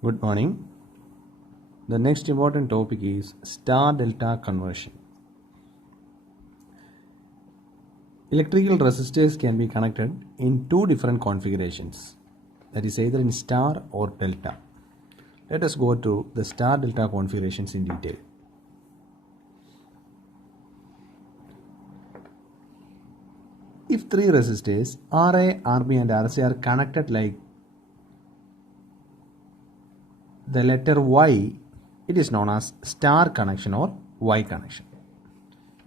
Good morning. The next important topic is star delta conversion. Electrical resistors can be connected in two different configurations, that is either in star or delta. Let us go to the star delta configurations in detail. If three resistors Ra, Rb and Rc are connected like the letter Y, it is known as star connection or Y connection.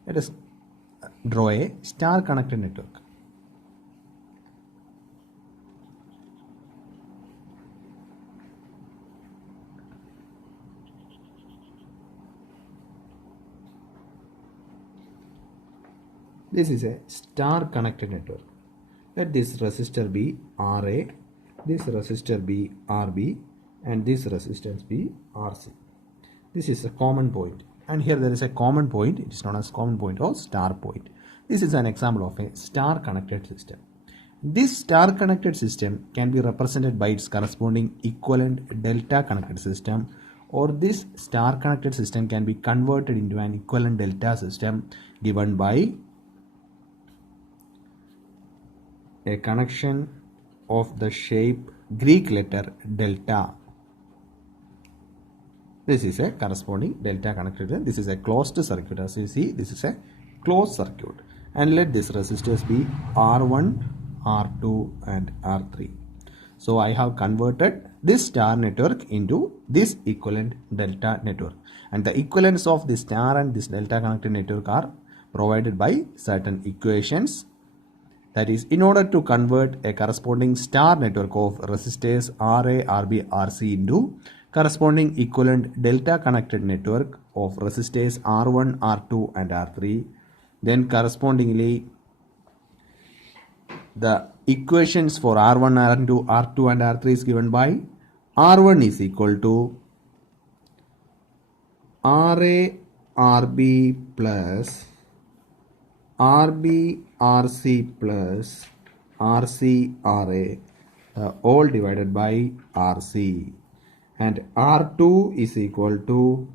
Let us draw a star connected network. This is a star connected network. Let this resistor be Ra, this resistor be Rb, and this resistance be Rc. This is a common point, and here there is a common point. It is known as common point or star point. This is an example of a star connected system. This star connected system can be represented by its corresponding equivalent delta connected system, or this star connected system can be converted into an equivalent delta system given by a connection of the shape Greek letter delta. This is a corresponding delta connected. This is a closed circuit. As you see, this is a closed circuit. And let these resistors be R1, R2 and R3. So I have converted this star network into this equivalent delta network. And the equivalents of this star and this delta connected network are provided by certain equations. That is, in order to convert a corresponding star network of resistors Ra, Rb, Rc into corresponding equivalent delta connected network of resistors R1, R2 and R3, then correspondingly the equations for R1, R2, R2 and R3 is given by R1 is equal to Ra, Rb plus Rb, Rc plus Rc, Ra, all divided by Rc. And R2 is equal to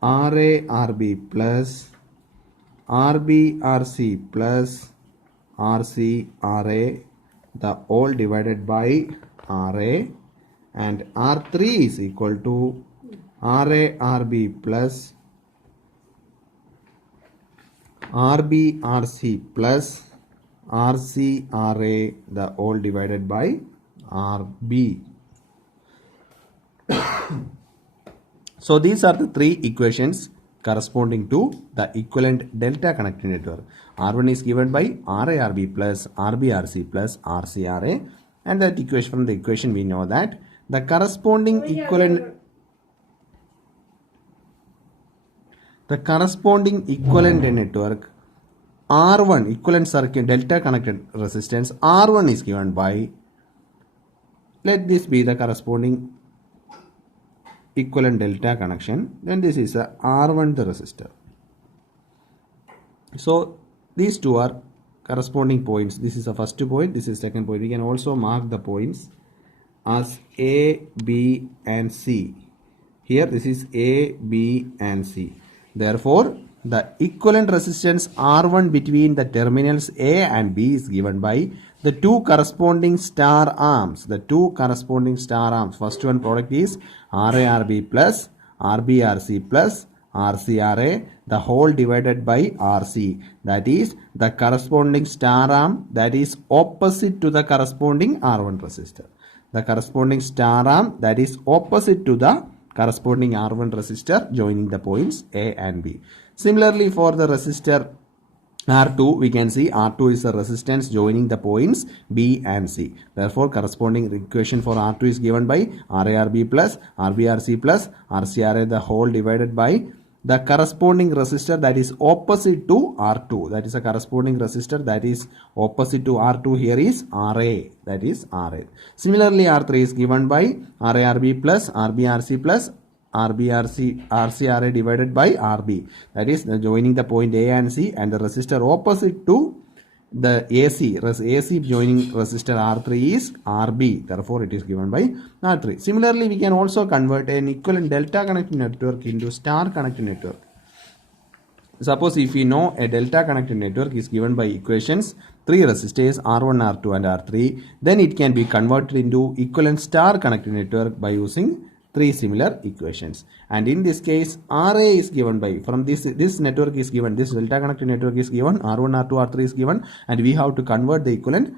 Ra, Rb plus Rb, Rc plus Rc, Ra, the all divided by Ra. And R3 is equal to Ra, Rb plus Rb, Rc plus Rc, Ra, the all divided by Rb. So these are the three equations corresponding to the equivalent delta connected network. R1 is given by Ra, Rb plus Rb, Rc plus Rc, Ra, and that equation, from the equation we know that the corresponding equivalent network R1, equivalent circuit delta connected resistance R1 is given by, let this be the corresponding equivalent delta connection, then this is a R1 the resistor. So these two are corresponding points. This is the first point, this is second point. We can also mark the points as A, B and C. Here this is A, B and C. Therefore, the equivalent resistance R1 between the terminals A and B is given by the two corresponding star arms. The two corresponding star arms. First one product is Ra, Rb plus Rb, Rc plus Rc, Ra, the whole divided by Rc. That is the corresponding star arm that is opposite to the corresponding R1 resistor. The corresponding star arm that is opposite to the corresponding R1 resistor joining the points A and B. Similarly, for the resistor R2, we can see R2 is the resistance joining the points B and C. Therefore, corresponding equation for R2 is given by RaRb plus RbRc plus RcRa, the whole divided by the corresponding resistor that is opposite to R2. That is a corresponding resistor that is opposite to R2 here is Ra. That is Ra. Similarly, R3 is given by RaRb plus RbRc plus RcRa divided by Rb. That is joining the point A and C, and the resistor opposite to the AC joining resistor R3 is RB, therefore it is given by R3. Similarly, we can also convert an equivalent delta connected network into star connected network. Suppose if we know a delta connected network is given by equations 3 resistors R1, R2 and R3, then it can be converted into equivalent star connected network by using 3 similar equations. And in this case, RA is given by, from this network is given, this delta connected network is given, R1, R2, R3 is given, and we have to convert the equivalent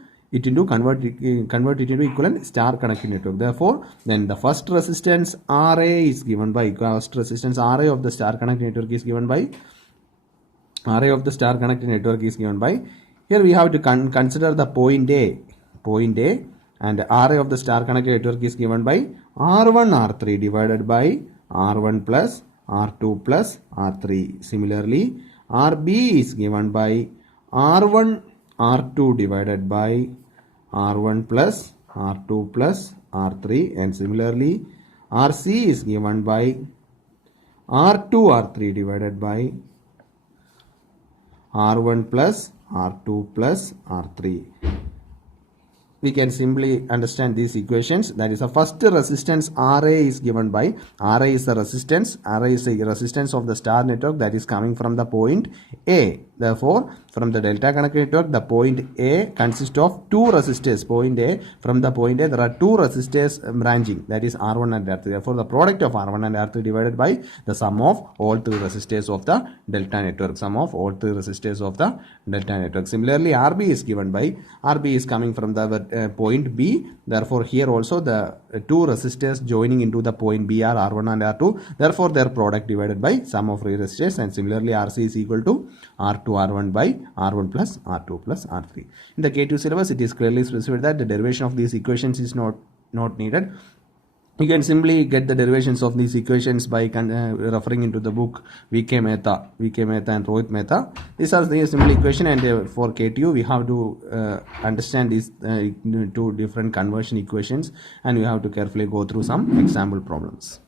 convert it into equivalent star connected network. Therefore, then the first resistance RA is given by, first resistance RA of the star connected network is given by, array of the star connected network is given by, here we have to consider the point A, and array of the star connected network is given by R1 R3 divided by R1 plus R2 plus R3. Similarly, RB is given by R1 R2 divided by R1 plus R2 plus R3, and similarly RC is given by R2 R3 divided by R1 plus R2 plus R3. We can simply understand these equations. That is, the first resistance RA is given by, RA is the resistance, RA is the resistance of the star network that is coming from the point A. Therefore, from the delta connected network, the point A consists of 2 resistors. Point A, from the point A, there are 2 resistors branching, that is R1 and R3. Therefore, the product of R1 and R3 divided by the sum of all 3 resistors of the delta network. Sum of all 3 resistors of the delta network. Similarly, RB is given by, RB is coming from the point B. Therefore, here also the 2 resistors joining into the point B are R1 and R2. Therefore, their product divided by sum of 3 resistors. And similarly, RC is equal to R2 R1 by R1 plus R2 plus R3. In the K2 syllabus, it is clearly specified that the derivation of these equations is not needed. You can simply get the derivations of these equations by referring into the book V.K. Mehta and Rohit Mehta. These are the simple equation, and for K2 we have to understand these 2 different conversion equations, and we have to carefully go through some example problems.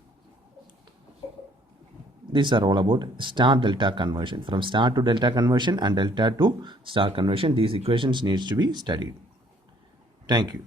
These are all about star delta conversion. From star to delta conversion and delta to star conversion, these equations needs to be studied. Thank you.